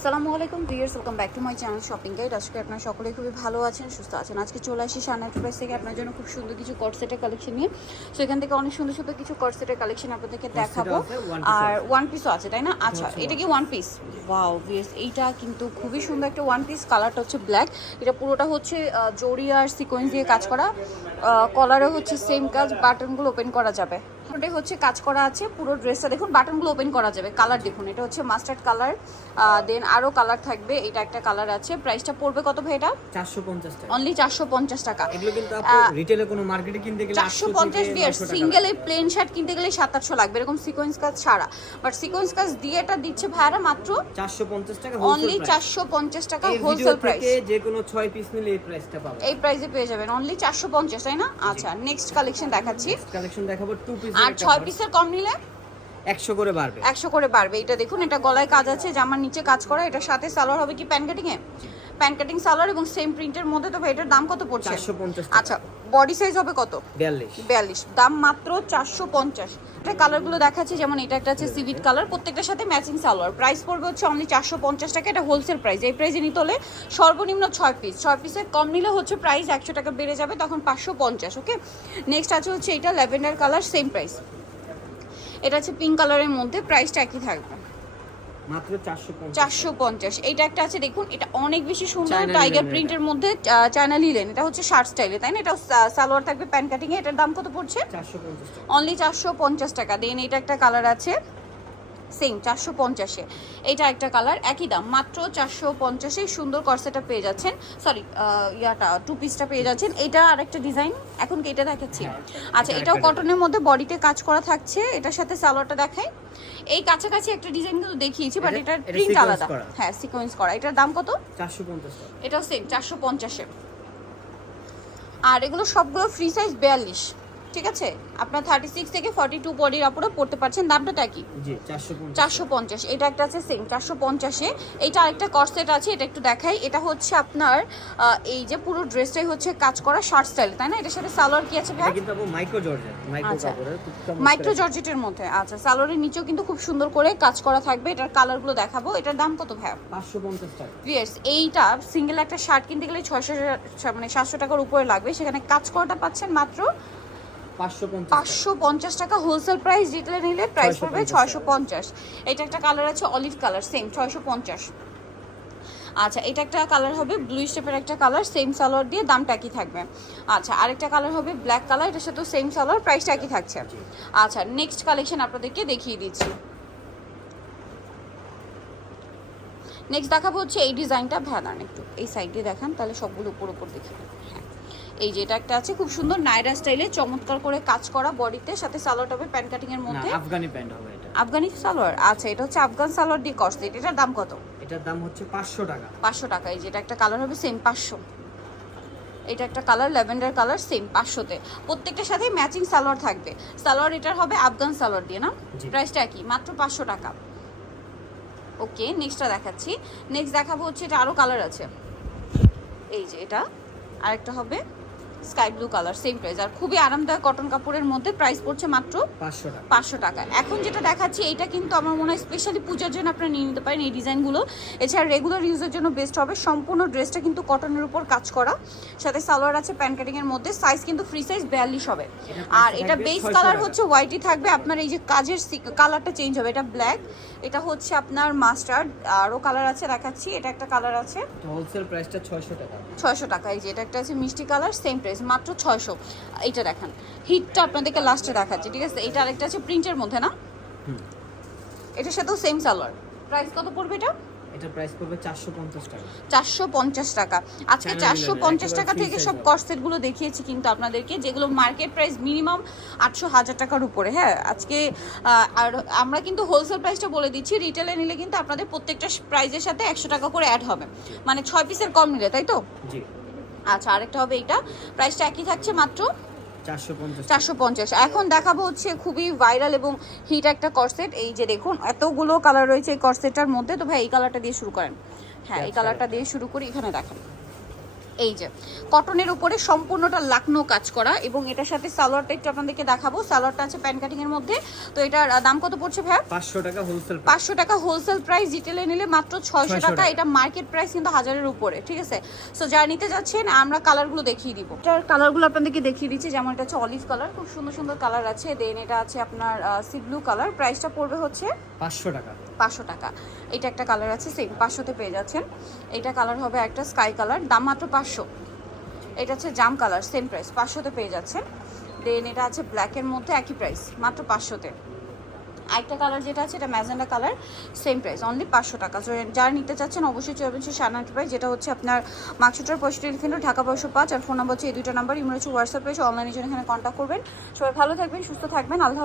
আসসালামু আলাইকুম viewers welcome back to my channel shopping guide আজকে আপনারা সকলেই খুবই ভালো আছেন সুস্থ আছেন। আজকে চলে আসি শান এন্টারপ্রাইজ থেকে আপনার জন্য খুব সুন্দর কিছু কটসেটের কালেকশন নিয়ে। সো এখান থেকে অনেক সুন্দর সুন্দর কিছু কটসেটের কালেকশন আপনাদেরকে দেখাবো। আর ওয়ান পিসও আছে তাই না? আচ্ছা এটা কি ওয়ান পিস ওয়াও ভিউয়ার্স এইটা কিন্তু খুবই সুন্দর একটা ওয়ান পিস কালারটা হচ্ছে ব্ল্যাক এটা পুরোটা হচ্ছে জরি আর সিকোয়েন্স দিয়ে কাজ করা। কলারে হচ্ছে সেম কাজ বাটনগুলো ওপেন করা যাবে। পুরোটাই হচ্ছে কাজ করা আছে পুরো ড্রেসটা দেখুন বাটনগুলো ওপেন করা যাবে কালার দেখুন এটা হচ্ছে মাস্টার্ড কালার দেন আরও কালার থাকবে এটা একটা কালার আছে প্রাইসটা পড়বে কত ভাই এটা? চারশো পঞ্চাশ টাকা। অনলি চারশো পঞ্চাশ টাকা। এগুলো কিন্তু রিটেলে কোনো মার্কেটে কিনতে গেলে চারশো পঞ্চাশ বিয়ার সিঙ্গেল এই প্লেন শার্ট কিনতে গেলে সাত আটশো লাগবে এরকম সিকোয়েন্স কাজ ছাড়া। বাট সিকোয়েন্স কাজ দিয়ে এটা দিচ্ছে ভাইয়ারা মাত্র চারশো পঞ্চাশ টাকা অনলি চারশো পঞ্চাশ টাকা হোলসেল প্রাইস যে কোনো ছয় পিস নিলে এই প্রাইসটা পাবেন। এই প্রাইসে পেয়ে যাবেন অনলি চারশো পঞ্চাশ তাই না? আচ্ছা নেক্সট কালেকশন দেখাচ্ছি। কালেকশন দেখাবো টু পিস আর ছয় পিসের কম নিলে? একশো করে বাড়বে। একশো করে বাড়বে। এটা দেখুন এটা গলায় কাজ আছে জামার নিচে কাজ করা এটা সাথে সালোয়ার হবে কি প্যান কাটিং এ প্যান কাটিং সালোয়ার এবং সেম প্রিন্টের মধ্যে তো এটার দাম কত পড়ছে? আচ্ছা বডি সাইজ হবে কত? বিয়াল্লিশ। বিয়াল্লিশ। দাম মাত্র চারশো পঞ্চাশ। এটা কালারগুলো দেখাচ্ছি যেমন এটা একটা আছে সিভিট কালার প্রত্যেকটার সাথে ম্যাচিং সালোয়ার। প্রাইস পড়বে হচ্ছে অনলি চারশো পঞ্চাশ টাকা এটা হোলসেল প্রাইস এই প্রাইসে নিতে হলে সর্বনিম্ন ছয় পিস ছয় পিসের কম নিলে হচ্ছে প্রাইস একশো টাকা বেড়ে যাবে তখন পাঁচশো পঞ্চাশ ওকে নেক্সট আছে হচ্ছে এটা ল্যাভেন্ডার কালার সেম প্রাইস এটা হচ্ছে পিঙ্ক কালারের মধ্যে প্রাইসটা একই থাকবে। চারশো পঞ্চাশ। এইটা একটা আছে দেখুন এটা অনেক বেশি সুন্দর টাইগার প্রিন্টের মধ্যে চায়না লিলেন এটা হচ্ছে শার্ট স্টাইলে তাই না? এটা সালোয়ার থাকবে প্যান্ট কাটিং এ। এটার দাম কত পড়ছে? অনলি চারশো পঞ্চাশ টাকা। দেন এটা একটা কালার আছে সেম চারশো পঞ্চাশে। এটা একটা কালার একই দাম মাত্র চারশো পঞ্চাশে। সুন্দর করসেটা পেয়ে যাচ্ছেন। সরি ইয়াটা টু পিসটা পেয়ে যাচ্ছেন। এটা আরেকটা ডিজাইন এখন কি এটা দেখাচ্ছি আচ্ছা এটাও কটনের মধ্যে বডিতে কাজ করা থাকছে। এটার সাথে সালোয়ারটা দেখাই। এই কাছাকাছি একটা ডিজাইন কিন্তু দেখিয়েছি বাট এটা- এটার প্রিন্ট আলাদা। হ্যাঁ সিকোয়েন্স করা। এটার দাম কত? চারশো পঞ্চাশ এটাও সেম চারশো পঞ্চাশে আর এগুলো সবগুলো ফ্রি সাইজ বিয়াল্লিশ। ঠিক আছে? আপনার থার্টি সিক্স থেকে ফর্টি টু বডির আপুরো পড়তে পারছেন। দামটা তা কি চারশো পঞ্চাশ। এটা একটা আছে সেম চারশো পঞ্চাশে। এইটা আরেকটা কর্সেট আছে এটা একটু দেখাই। এটা হচ্ছে আপনার এই যে পুরো ড্রেসটাই হচ্ছে কাজ করা শার্ট স্টাইল তাই না? এটার সাথে সালোয়ার কি আছে ভাই? মাইক্রো জর্জেট মাইক্রো আচ্ছা। মাইক্রো জর্জেটের মধ্যে। আচ্ছা সালোয়ারের নিচেও কিন্তু খুব সুন্দর করে কাজ করা থাকবে। এটার কালারগুলো দেখাবো। এটার দাম কত ভাই পাঁচশো পঞ্চাশ টাকা। এইটা সিঙ্গেল একটা শার্ট কিনতে গেলে ছয়শো মানে সাতশো টাকার উপরে লাগবে। সেখানে কাজ করাটা পাচ্ছেন মাত্র পাঁচশো পঞ্চাশ টাকা। হোলসেল প্রাইস রিটেলে নিলে প্রাইস পড়বে 650 ছয়শো পঞ্চাশ। এটা একটা কালার আছে অলিভ কালার সেম ছয়শো পঞ্চাশ। আচ্ছা এটা একটা কালার হবে ব্লু স্টেপের একটা কালার সেম সালোয়ার দিয়ে দামটা একই থাকবে। আচ্ছা আরেকটা কালার হবে ব্ল্যাক কালার এটার সাথে সেম সালোয়ার প্রাইসটা একই থাকছে। আচ্ছা নেক্সট কালেকশন আপনাদেরকে দেখিয়ে দিচ্ছি। নেক্সট দেখাবো হচ্ছে এই ডিজাইনটা ভ্যানান একটু। এই সাইড দিয়ে দেখান তাহলে সবগুলো উপর উপর দেখি হ্যাঁ। এই যে এটা একটা আছে খুব সুন্দর নাইরা স্টাইলে চমৎকার করে কাজ করা বডিতে সাথে সালোয়ার হবে প্যান্ট কাটিং এর মধ্যে। আফগানি প্যান্ট হবে এটা। আফগানি সালোয়ার? আচ্ছা এটা হচ্ছে আফগান সালোয়ার দিয়ে কস্ট। এটার দাম কত? এটার দাম হচ্ছে পাঁচশো টাকা। পাঁচশো টাকা। এই যেটা একটা কালার হবে সেম পাঁচশো। এটা একটা কালার ল্যাভেন্ডার কালার সেম পাঁচশোতে। প্রত্যেকটার সাথে ম্যাচিং সালোয়ার থাকবে। সালোয়ার এটার হবে আফগান সালোয়ার দিয়ে না? প্রাইসটা একই মাত্র পাঁচশো টাকা। ওকে নেক্সটটা দেখাচ্ছি। নেক্সট দেখাবো হচ্ছে এটা আরও কালার আছে। এই যে এটা আরেকটা হবে sky blue colour same price আর খুবই আরামদায়ক কটন কাপড়ের মধ্যে প্রাইস পড়ছে মাত্র পাঁচশো টাকা। এখন যেটা দেখাচ্ছি এটা কিন্তু আমার মনে হয় স্পেশালি পূজার জন্য আপনারা নিয়ে নিতে পারেন এই ডিজাইনগুলো। এছাড়া রেগুলার ইউজের জন্য বেস্ট হবে। সম্পূর্ণ ড্রেসটা কিন্তু কটনের উপর কাজ করা। সাথে সালোয়ার আছে প্যান কাটিং এর মধ্যে। সাইজ কিন্তু ফ্রি সাইজ বিয়াল্লিশ হবে। আর এটা বেস কালার হচ্ছে হোয়াইটই থাকবে। আপনার এই যে কাজের কালারটা চেঞ্জ হবে। এটা ব্ল্যাক এটা হচ্ছে আপনার মাস্টার্ড আরও কালার আছে দেখাচ্ছি। এটা একটা কালার আছে। হোলসেল প্রাইসটা ছয়শো টাকা। ছয়শো টাকা। এই যে এটা একটা আছে মিষ্টি কালার সেম প্রাইস মাত্র ছয়শো। এইটা দেখান। হিটটা আপনাদেরকে লাস্টে দেখাচ্ছি ঠিক আছে? এটা আরেকটা আছে প্রিন্টের মধ্যে না? এটার সাথেও সেম সালোয়ার প্রাইস কত পড়বে এটা? প্রাইস পড়বে টাকা। টাকা। আজকে থেকে সব দেখিয়েছি কিন্তু আপনাদেরকে যেগুলো মার্কেট প্রাইস মিনিমাম আটশো হাজার টাকার উপরে হ্যাঁ? আজকে আর আমরা কিন্তু হোলসেল প্রাইসটা বলে দিচ্ছি রিটেলে নিলে কিন্তু আপনাদের প্রত্যেকটা প্রাইজের সাথে একশো টাকা করে অ্যাড হবে। মানে ছয় পিসের কম নিলে তাই তো? জি। আচ্ছা আরেকটা হবে এটা। প্রাইসটা একই থাকছে মাত্র চারশো পঞ্চাশ এখন দেখাবো হচ্ছে খুবই ভাইরাল এবং হিট একটা করসেট এই যে দেখুন এতগুলো কালার রয়েছে এই করসেটটার মধ্যে। তো ভাই এই কালারটা দিয়ে শুরু করেন। হ্যাঁ এই কালারটা দিয়ে শুরু করি এখানে দেখেন। এই যে কটনের উপরে সম্পূর্ণটা লাকনো কাজ করা এবং এটার সাথে সালোয়ারটা একটু আপনাদেরকে দেখাবো। সালোয়ারটা আছে প্যান কাটিং এর মধ্যে। তো এটার দাম কত পড়ছে ভাই পাঁচশো টাকা হোলসেল পাঁচশো টাকা হোলসেল প্রাইস রিটেলে নিলে মাত্র ছয়শো টাকা। টাকা। এটা মার্কেট প্রাইস কিন্তু হাজারের উপরে ঠিক আছে? সো যারা নিতে যাচ্ছেন আমরা কালারগুলো দেখিয়ে দিব। এটার কালারগুলো আপনাদেরকে দেখিয়ে দিচ্ছি। যেমন এটা হচ্ছে অলিভ কালার খুব সুন্দর সুন্দর কালার আছে। দেন এটা আছে আপনার সি ব্লু কালার প্রাইসটা পড়বে হচ্ছে পাঁচশো টাকা। পাঁচশো টাকা। এটা একটা কালার আছে সেম পাঁচশোতে পেয়ে যাচ্ছেন। এটা কালার হবে একটা স্কাই কালার দাম মাত্র পাঁচশো। এটা হচ্ছে জাম কালার সেম প্রাইস পাঁচশোতে পেয়ে যাচ্ছেন। দেন এটা আছে ব্ল্যাকের মধ্যে, একই প্রাইস মাত্র পাঁচশোতে। আরেকটা কালার যেটা আছে, এটা magenta colour same price only পাঁচশো টাকা। যারা নিতে চাচ্ছেন, অবশ্যই চলবেন হচ্ছে সাড়ে আট প্রাইস যেটা হচ্ছে আপনার মার্কশুটার পঁয়ষট্টি এলিফেন্ট ঢাকা বারোশো পাঁচ। আর ফোন নাম্বার হচ্ছে এই দুটো নাম্বার ইমন হচ্ছে হোয়াটসঅ্যাপ রয়েছে অনলাইনের জন্য এখানে কন্ট্যাক্ট করবেন। সবাই ভালো থাকবেন, সুস্থ থাকবেন, আল্লাহ